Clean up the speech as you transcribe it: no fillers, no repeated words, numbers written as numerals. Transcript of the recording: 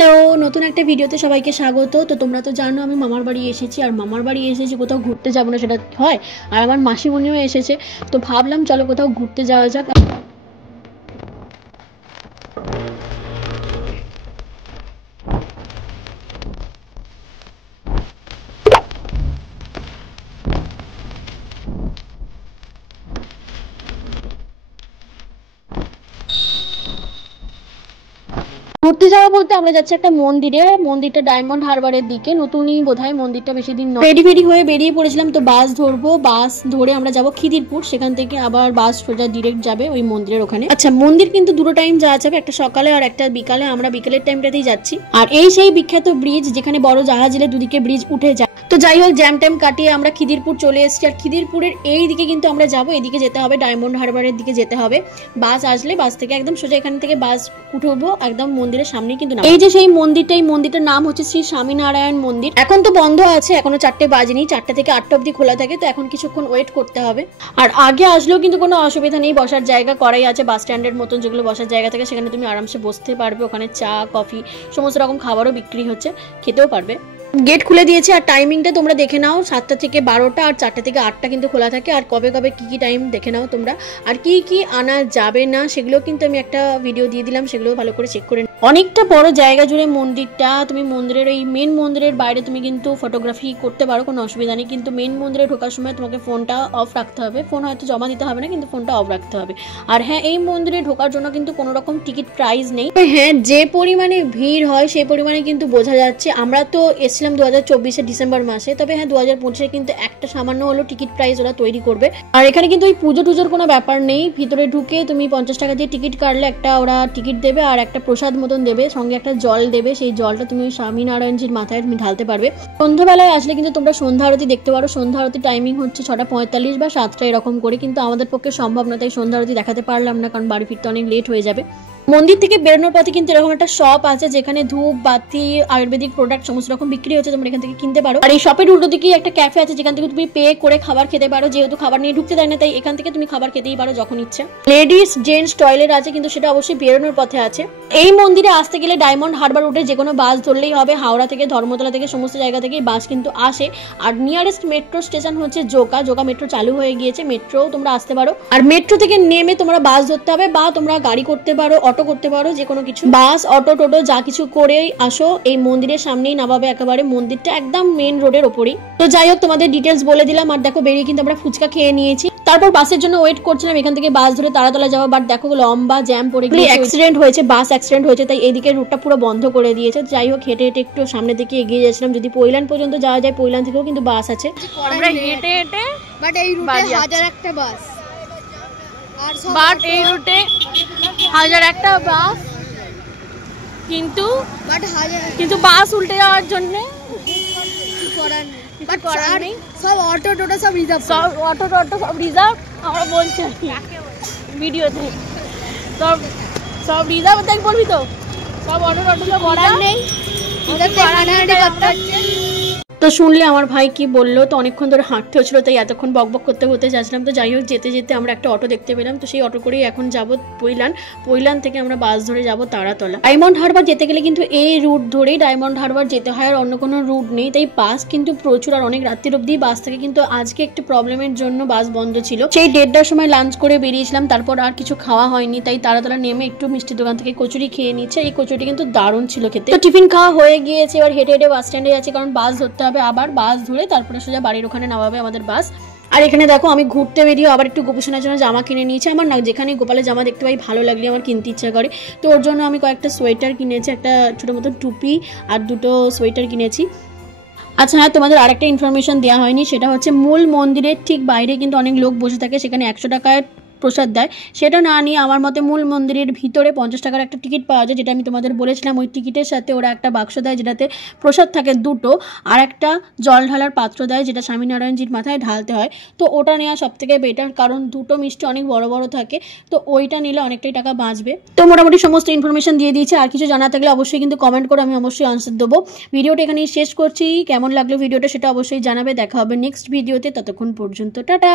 Hello, নতুন একটা ভিডিওতে সবাইকে স্বাগত। তো তোমরা তো জানো আমি মামার বাড়ি এসেছি, আর মামার বাড়ি এসেছি কোথাও ঘুরতে যাবো না সেটা হয়। আর আমার মাসিমণিও এসেছে, তো ভাবলাম চলো কোথাও ঘুরতে যাওয়া যাক। ঘুরতে যাওয়া বলতে আমরা যাচ্ছি একটা মন্দিরে, মন্দিরটা ডায়মন্ড হারবারের দিকে, নতুনই বোধহয় মন্দিরটা, বেশি দিন নয়। রেডি হয়ে বেরিয়ে পড়েছিলাম, তো বাস ধরবো, বাস ধরে আমরা যাবো খিদিরপুর, সেখান থেকে আবার বাস সোজা ডিরেক্ট যাবে ওই মন্দিরের ওখানে। আচ্ছা, মন্দির কিন্তু দুটো টাইম যাওয়া যাবে, একটা সকালে আর একটা বিকালে। আমরা বিকেলের টাইমটাতেই যাচ্ছি। আর এই সেই বিখ্যাত ব্রিজ যেখানে বড় জাহাজ এলে দুদিকে ব্রিজ উঠে যায়। তো যাই হোক, জ্যাম টাইম কাটিয়ে আমরা খিদিরপুর চলে এসেছি। আর খিদিরপুরের এই দিকে কিন্তু আমরা যাবো, এদিকে যেতে হবে, ডায়মন্ড হারবারের দিকে যেতে হবে। বাস আসলে বাস থেকে একদম সোজা এখান থেকে বাস উঠবো, একদম মন্দিরের সামনে কিন্তু এই যে সেই মন্দিরটা, এই মন্দিরটার নাম হচ্ছে শ্রী স্বামীনারায়ণ মন্দির। এখন তো বন্ধ আছে, এখনো 4টে বাজেনি, 4টে থেকে 8টা অব্দি খোলা থাকে, তো এখন কিছুক্ষণ ওয়েট করতে হবে। আর আগে আসলেও কিন্তু কোনো অসুবিধা নেই, বসার জায়গা করাই আছে বাস স্ট্যান্ডের মতন, যেগুলো বসার জায়গা থাকে সেখানে তুমি আরামসে বসতে পারবে। ওখানে চা কফি সমস্ত রকম খাবারও বিক্রি হচ্ছে, খেতেও পারবে। গেট খুলে দিয়েছে, আর টাইমিংটা তোমরা দেখে নাও, 7টা থেকে 12টা আর 4টে থেকে 8টা কিন্তু খোলা থাকে। আর কবে কবে কি টাইম দেখে নাও তোমরা। আর কি আনা যাবে না সেগুলো কিন্তু আমি একটা ভিডিও দিয়ে দিলাম, সেগুলো ভালো করে চেক করে। অনেকটা বড় জায়গা জুড়ে মন্দিরটা। তুমি মন্দিরের এই মেন মন্দিরের বাইরে তুমি কিন্তু ফটোগ্রাফি করতে পারো, কোনো অসুবিধা নেই, কিন্তু মেন মন্দিরে ঢোকার সময় তোমাকে ফোনটা অফ রাখতে হবে। ফোন হয়তো জমা দিতে হবে না, কিন্তু ফোনটা অফ রাখতে হবে। আর হ্যাঁ, এই মন্দিরে ঢোকার জন্য কিন্তু কোনো রকম টিকিট প্রাইস নেই। হ্যাঁ, যে পরিমাণে ভিড় হয় সেই পরিমাণে কিন্তু বোঝা যাচ্ছে। আমরা তো এসেছিলাম 2024 ডিসেম্বর মাসে, তবে হ্যাঁ 2025 কিন্তু একটা সামান্য হলো টিকিট প্রাইস ওরা তৈরি করবে। আর এখানে কিন্তু ওই পুজো টুজোর কোনো ব্যাপার নেই। ভিতরে ঢুকে তুমি 50 টাকা দিয়ে টিকিট কাটলে একটা ওরা টিকিট দেবে, আর একটা প্রসাদ মতন দেবে, সঙ্গে একটা জল দেবে। সেই জলটা তুমি স্বামীনারায়ণজির মাথায় তুমি ঢালতে পারবে। সন্ধ্যাবেলায় আসলে কিন্তু তোমরা সন্ধ্যা আরতি দেখতে পারো। সন্ধ্যা আরতি টাইমিং হচ্ছে 6:45 বা 7টা এরকম করে, কিন্তু আমাদের পক্ষে সম্ভব না, তাই সন্ধ্যা আরতি দেখাতে পারলাম না, কারণ বাড়ি ফিরতে অনেক লেট হয়ে যাবে। মন্দির থেকে বেরোনোর পথে কিন্তু এরকম একটা শপ আছে যেখানে ধূপ বাতি আয়ুর্বেদিক প্রোডাক্ট সমস্ত রকম বিক্রি হচ্ছে, তোমরা এখান থেকে কিনতে পারো। আর এই শপের উল্টো দিকে একটা ক্যাফে আছে যেখান থেকে তুমি পে করে খাবার খেতে পারো। যেহেতু খাবার নিয়ে ঢুকতে দেয় না, তাই এখান থেকে তুমি খাবার খেতেই পারো যখন ইচ্ছে। লেডিস জেন্টস টয়লেট আছে, কিন্তু সেটা অবশ্যই বেরোনোর পথে আছে। এই মন্দিরে আসতে গেলে ডায়মন্ড হারবার রুটে যে কোনো বাস ধরলেই হবে। হাওড়া থেকে, ধর্মতলা থেকে, সমস্ত জায়গা থেকে বাস কিন্তু আসে। আর নিয়ারেস্ট মেট্রো স্টেশন হচ্ছে জোকা মেট্রো চালু হয়ে গিয়েছে, মেট্রো তোমরা আসতে পারো। আর মেট্রো থেকে নেমে তোমরা বাস ধরতে হবে, বা তোমরা গাড়ি করতে পারো, অটো করতে পারো, যে কোনো কিছু, বাস অটো টোটো যা কিছু করেই আসো। এই মন্দিরের সামনেই নামাবে, একেবারে মন্দিরটা একদম মেন রোডের ওপরই। তো যাই হোক, তোমাদের ডিটেলস বলে দিলাম। আর দেখো, বেরিয়ে কিন্তু আমরা ফুচকা খেয়ে নিয়েছি, তারপর বাসের জন্য ওয়েট করছিলাম। এখান থেকে বাস ধরে তারাতলা যাওয়া, বাট দেখো লম্বা জ্যাম পড়ে গিয়ে অ্যাক্সিডেন্ট হয়েছে, বাস অ্যাক্সিডেন্ট হয়েছে, তাই এদিকে রুটটা পুরো বন্ধ করে দিয়েছে। যাই হোক, হেঁটে হেঁটে একটু সামনের দিকে এগিয়ে যাচ্ছিলাম। যদি পৈলান পর্যন্ত যাওয়া যায়, পৈলান থেকেও কিন্তু বাস আছে। আমরা হেঁটে হেঁটে বাট এই রুটে হাজার একটা বাস, আর বাট এই রুটে 1001টা বাস, কিন্তু বাস উল্টে যাওয়ার জন্য সব অটো টোটো সব রিজার্ভ, সব রিজার্ভ। আমরা বলছি ভিডিওতে সব রিজার্ভ, দেখ বলবি তো, সব অটো সব করার নেই। তো শুনলে আমার ভাই কি বললো, তো অনেকক্ষণ ধরে হাঁটতে হচ্ছিল, তাই এতক্ষণ বকবক করতে যাচ্ছিলাম। তো যাই হোক, যেতে যেতে আমরা একটা অটো দেখতে পেলাম, তো সেই অটো করেই এখন যাবো পৈলান থেকে আমরা বাস ধরে যাব তারাতলা। ডায়মন্ড হারবার যেতে গেলে কিন্তু এই রুট ধরেই ডায়মন্ড হারবার যেতে হয়, আর অন্য কোনো রুট নেই, তাই বাস কিন্তু প্রচুর। আর অনেক রাত্রির অব্দি বাস থাকে, কিন্তু আজকে একটু প্রবলেমের জন্য বাস বন্ধ ছিল। সেই 1:30টার সময় লাঞ্চ করে বেরিয়েছিলাম, তারপর আর কিছু খাওয়া হয়নি, তাই তারাতলা নেমে একটু মিষ্টি দোকান থেকে কচুরি খেয়ে নিচ্ছে। এই কচুরিটি কিন্তু দারুণ ছিল খেতে। তো টিফিন খাওয়া হয়ে গিয়েছে, এবার হেঁটে হেঁটে বাস স্ট্যান্ডে যাচ্ছি, কারণ বাস ধরতে হবে। আবার বাস ধরে তারপরে সোজা বাড়ির ওখানে নামাবে আমাদের বাস। আর এখানে দেখো, আমি ঘুরতে বেরিয়ে আবার একটু গোপুসোনার জন্য জামা কিনে নিয়েছি। আমার না, যেখানে গোপালের জামা দেখতে পাই ভালো লাগলে আমার কিনতে ইচ্ছা করে, তো ওর জন্য আমি কয়েকটা সোয়েটার কিনেছি, একটা ছোটো মতো টুপি আর 2টো সোয়েটার কিনেছি। আচ্ছা হ্যাঁ, তোমাদের আরেকটা ইনফরমেশন দেওয়া হয়নি, সেটা হচ্ছে মূল মন্দিরের ঠিক বাইরে কিন্তু অনেক লোক বসে থাকে, সেখানে 100 টাকায় প্রসাদ দেয়। সেটা না নিয়ে আমার মতে মূল মন্দিরের ভিতরে 50 টাকার একটা টিকিট পাওয়া যায়, যেটা আমি তোমাদের বলেছিলাম। ওই টিকিটের সাথে ওরা একটা বাক্স দেয়, যেটাতে প্রসাদ থাকে 2টো, আর একটা জল ঢালার পাত্র দেয়, যেটা স্বামীনারায়ণজির মাথায় ঢালতে হয়। তো ওটা নেওয়া সব থেকে বেটার, কারণ 2টো মিষ্টি অনেক বড় বড় থাকে, তো ওইটা নিলে অনেকটাই টাকা বাঁচবে। তো মোটামুটি সমস্ত ইনফরমেশন দিয়ে দিয়েছে। আর কিছু জানা থাকলে অবশ্যই কিন্তু কমেন্ট করো, আমি অবশ্যই আনসার দেবো। ভিডিওটা এখানেই শেষ করছি। কেমন লাগলো ভিডিওটা সেটা অবশ্যই জানাবে। দেখা হবে নেক্সট ভিডিওতে, ততক্ষণ পর্যন্ত টাটা।